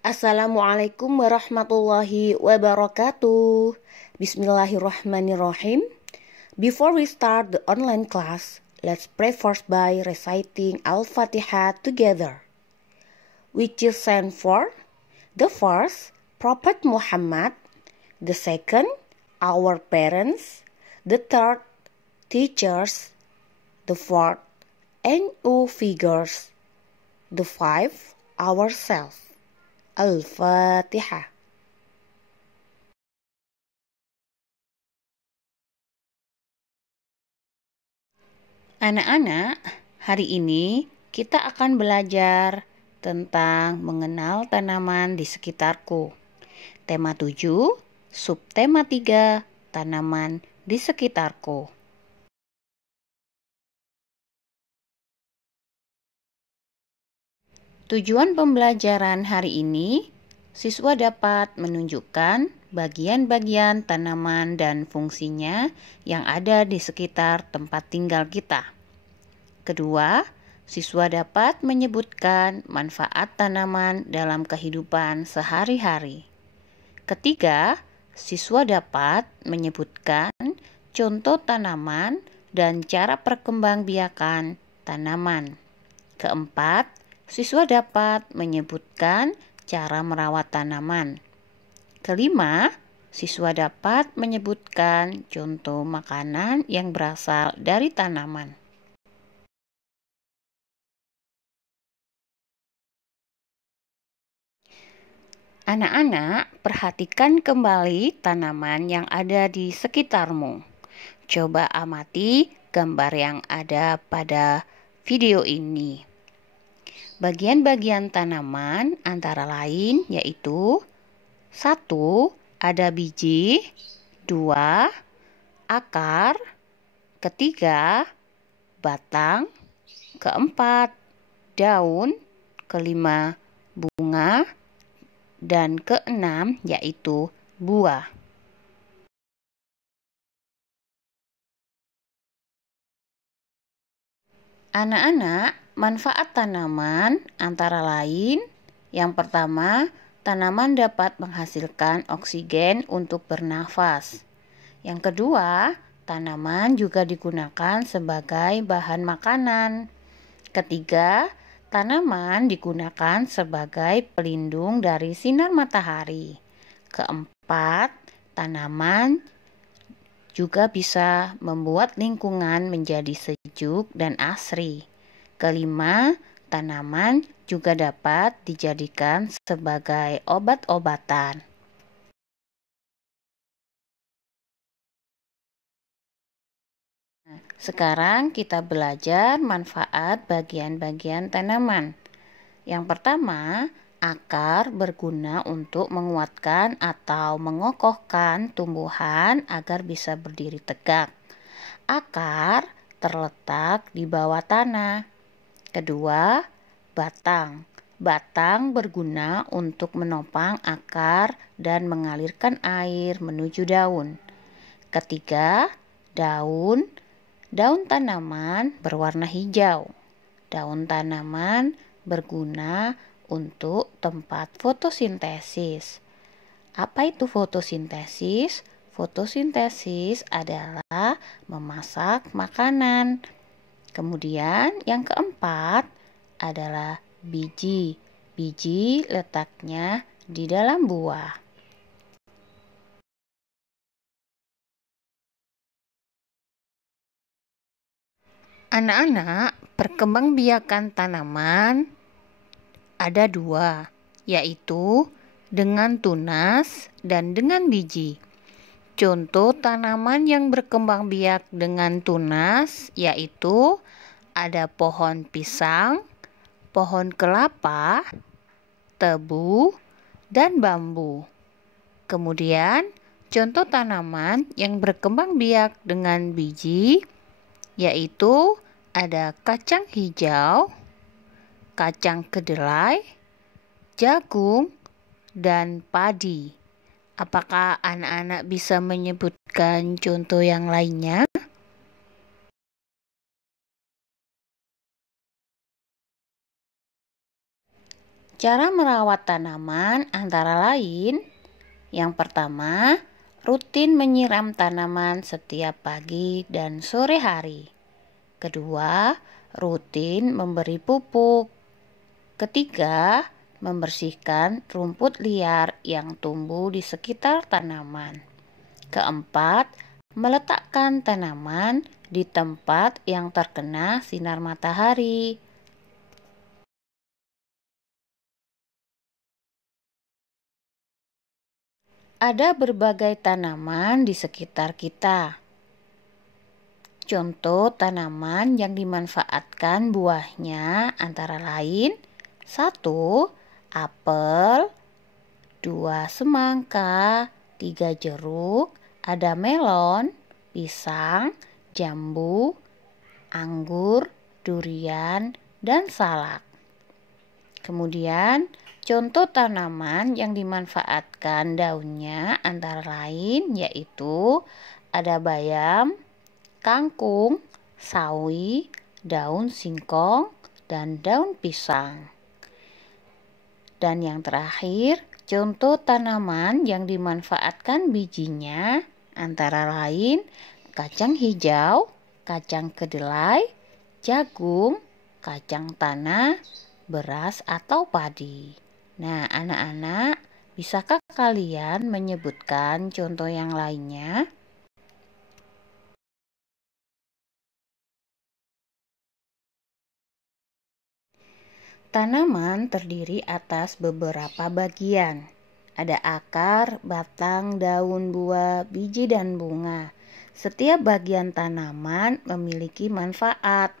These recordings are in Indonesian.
Assalamualaikum warahmatullahi wabarakatuh. Bismillahirrahmanirrahim. Before we start the online class, let's pray first by reciting Al-Fatihah together, which is stand for the first, Prophet Muhammad; the second, our parents; the third, teachers; the fourth, NU figures; the fifth, ourselves. Al-Fatihah. Anak-anak, hari ini kita akan belajar tentang mengenal tanaman di sekitarku. Tema 7, subtema 3, tanaman di sekitarku. Tujuan pembelajaran hari ini, siswa dapat menunjukkan bagian-bagian tanaman dan fungsinya yang ada di sekitar tempat tinggal kita. Kedua, siswa dapat menyebutkan manfaat tanaman dalam kehidupan sehari-hari. Ketiga, siswa dapat menyebutkan contoh tanaman dan cara perkembangbiakan tanaman. Keempat, siswa dapat menyebutkan cara merawat tanaman. Kelima, siswa dapat menyebutkan contoh makanan yang berasal dari tanaman. Anak-anak, perhatikan kembali tanaman yang ada di sekitarmu. Coba amati gambar yang ada pada video ini. Bagian-bagian tanaman antara lain yaitu 1. Ada biji, 2. Akar, 3. Batang, 4. Daun, 5. Bunga, dan 6 yaitu buah. Anak-anak, manfaat tanaman antara lain, yang pertama, tanaman dapat menghasilkan oksigen untuk bernafas. Yang kedua, tanaman juga digunakan sebagai bahan makanan. Ketiga, tanaman digunakan sebagai pelindung dari sinar matahari. Keempat, tanaman juga bisa membuat lingkungan menjadi sejuk dan asri. Kelima, tanaman juga dapat dijadikan sebagai obat-obatan. Sekarang kita belajar manfaat bagian-bagian tanaman. Yang pertama, akar berguna untuk menguatkan atau mengokohkan tumbuhan agar bisa berdiri tegak. Akar terletak di bawah tanah. Kedua, batang. Batang berguna untuk menopang akar dan mengalirkan air menuju daun. Ketiga, daun. Daun tanaman berwarna hijau. Daun tanaman berguna untuk tempat fotosintesis. Apa itu fotosintesis? Fotosintesis adalah memasak makanan. Kemudian yang keempat adalah biji. Biji letaknya di dalam buah. Anak-anak, perkembangbiakan tanaman ada 2, yaitu dengan tunas dan dengan biji. Contoh tanaman yang berkembang biak dengan tunas yaitu ada pohon pisang, pohon kelapa, tebu, dan bambu. Kemudian, contoh tanaman yang berkembang biak dengan biji yaitu ada kacang hijau, kacang kedelai, jagung, dan padi. Apakah anak-anak bisa menyebutkan contoh yang lainnya? Cara merawat tanaman antara lain, yang pertama, rutin menyiram tanaman setiap pagi dan sore hari. Kedua, rutin memberi pupuk. Ketiga, membersihkan rumput liar yang tumbuh di sekitar tanaman. Keempat, meletakkan tanaman di tempat yang terkena sinar matahari. Ada berbagai tanaman di sekitar kita. Contoh tanaman yang dimanfaatkan buahnya antara lain 1. Apel, 2. Semangka, 3. Jeruk, ada melon, pisang, jambu, anggur, durian, dan salak. Kemudian contoh tanaman yang dimanfaatkan daunnya antara lain yaitu ada bayam, kangkung, sawi, daun singkong, dan daun pisang. Dan yang terakhir, contoh tanaman yang dimanfaatkan bijinya antara lain kacang hijau, kacang kedelai, jagung, kacang tanah, beras atau padi. Nah, anak-anak, bisakah kalian menyebutkan contoh yang lainnya? Tanaman terdiri atas beberapa bagian. Ada akar, batang, daun, buah, biji, dan bunga. Setiap bagian tanaman memiliki manfaat.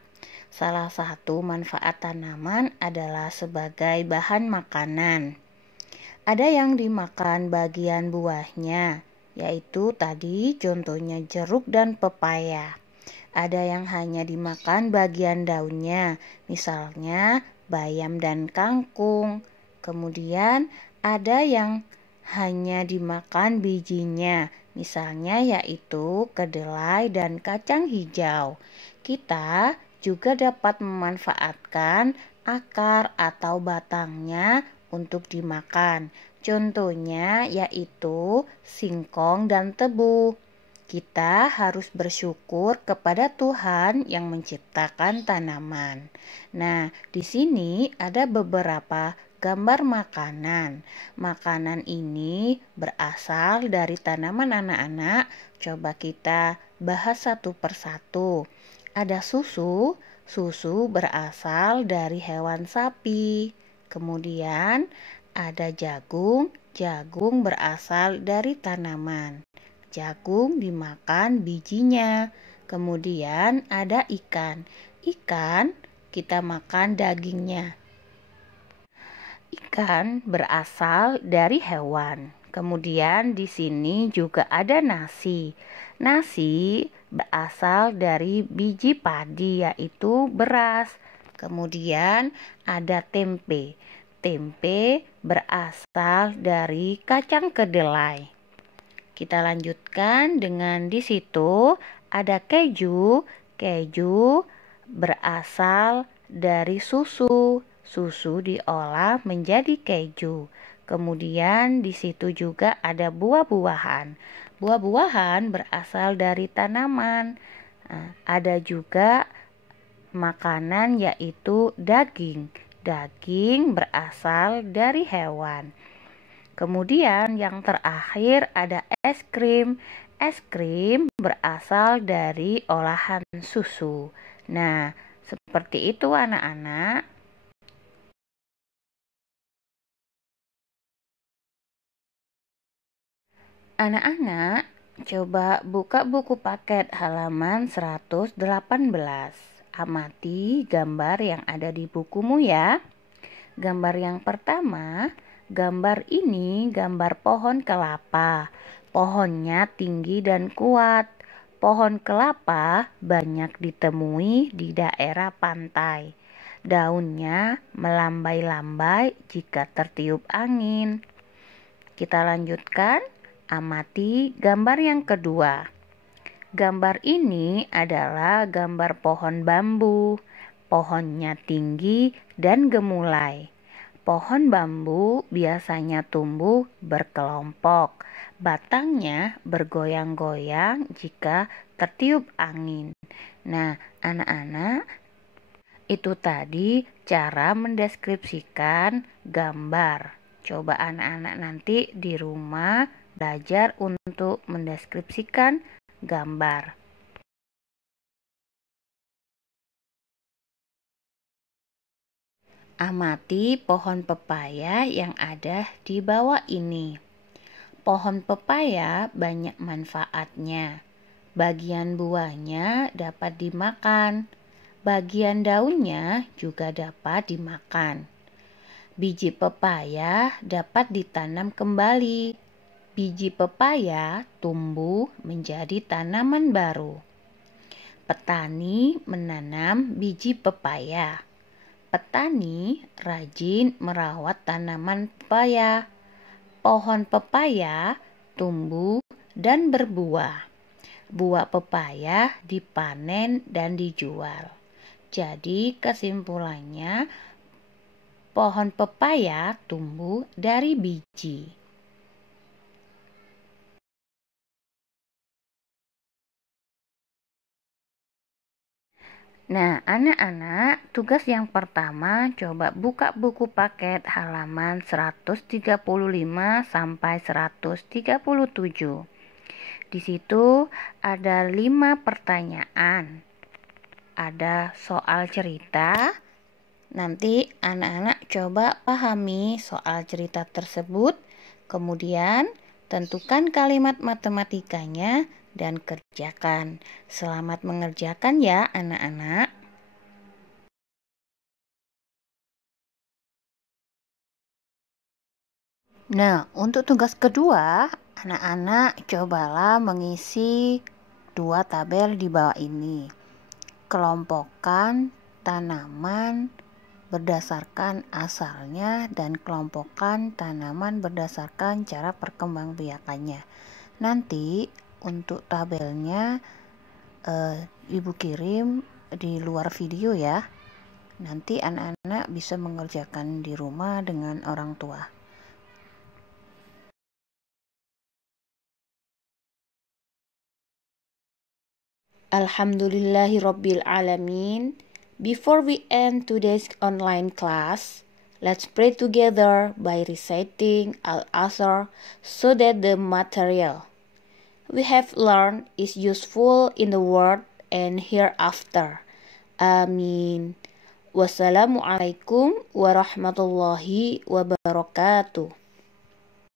Salah satu manfaat tanaman adalah sebagai bahan makanan. Ada yang dimakan bagian buahnya, yaitu tadi contohnya jeruk dan pepaya. Ada yang hanya dimakan bagian daunnya, misalnya bayam dan kangkung. Kemudian ada yang hanya dimakan bijinya, misalnya yaitu kedelai dan kacang hijau. Kita juga dapat memanfaatkan akar atau batangnya untuk dimakan. Contohnya yaitu singkong dan tebu. Kita harus bersyukur kepada Tuhan yang menciptakan tanaman. Nah, di sini ada beberapa gambar makanan. Makanan ini berasal dari tanaman anak-anak. Coba kita bahas satu persatu. Ada susu. Susu berasal dari hewan sapi. Kemudian ada jagung. Jagung berasal dari tanaman. Jagung dimakan bijinya. Kemudian ada ikan. Ikan kita makan dagingnya. Ikan berasal dari hewan. Kemudian di sini juga ada nasi. Nasi berasal dari biji padi yaitu beras. Kemudian ada tempe. Tempe berasal dari kacang kedelai. Kita lanjutkan dengan di situ ada keju. Keju berasal dari susu. Susu diolah menjadi keju. Kemudian di situ juga ada buah-buahan. Buah-buahan berasal dari tanaman. Ada juga makanan yaitu daging. Daging berasal dari hewan. Kemudian yang terakhir ada es krim. Es krim berasal dari olahan susu. Nah, seperti itu anak-anak. Anak-anak, coba buka buku paket halaman 118. Amati gambar yang ada di bukumu ya. Gambar yang pertama, gambar ini gambar pohon kelapa. Pohonnya tinggi dan kuat. Pohon kelapa banyak ditemui di daerah pantai. Daunnya melambai-lambai jika tertiup angin. Kita lanjutkan. Amati gambar yang kedua. Gambar ini adalah gambar pohon bambu. Pohonnya tinggi dan gemulai. Pohon bambu biasanya tumbuh berkelompok. Batangnya bergoyang-goyang jika tertiup angin. Nah, anak-anak, itu tadi cara mendeskripsikan gambar. Coba anak-anak nanti di rumah belajar untuk mendeskripsikan gambar. Amati pohon pepaya yang ada di bawah ini. Pohon pepaya banyak manfaatnya. Bagian buahnya dapat dimakan. Bagian daunnya juga dapat dimakan. Biji pepaya dapat ditanam kembali. Biji pepaya tumbuh menjadi tanaman baru. Petani menanam biji pepaya. Petani rajin merawat tanaman pepaya. Pohon pepaya tumbuh dan berbuah. Buah pepaya dipanen dan dijual. Jadi kesimpulannya, pohon pepaya tumbuh dari biji. Nah, anak-anak, tugas yang pertama coba buka buku paket halaman 135 sampai 137. Di situ ada 5 pertanyaan. Ada soal cerita. Nanti anak-anak coba pahami soal cerita tersebut. Kemudian tentukan kalimat matematikanya dan kerjakan. Selamat mengerjakan ya anak-anak. Nah, untuk tugas kedua, anak-anak cobalah mengisi 2 tabel di bawah ini. Kelompokkan tanaman berdasarkan asalnya dan kelompokkan tanaman berdasarkan cara perkembangbiakannya. Nanti untuk tabelnya Ibu kirim di luar video ya. Nanti anak-anak bisa mengerjakan di rumah dengan orang tua. Alhamdulillahirabbil alamin. Before we end today's online class, let's pray together by reciting Al-Asr so that the material we have learned is useful in the world and hereafter. Amin. Wassalamualaikum warahmatullahi wabarakatuh.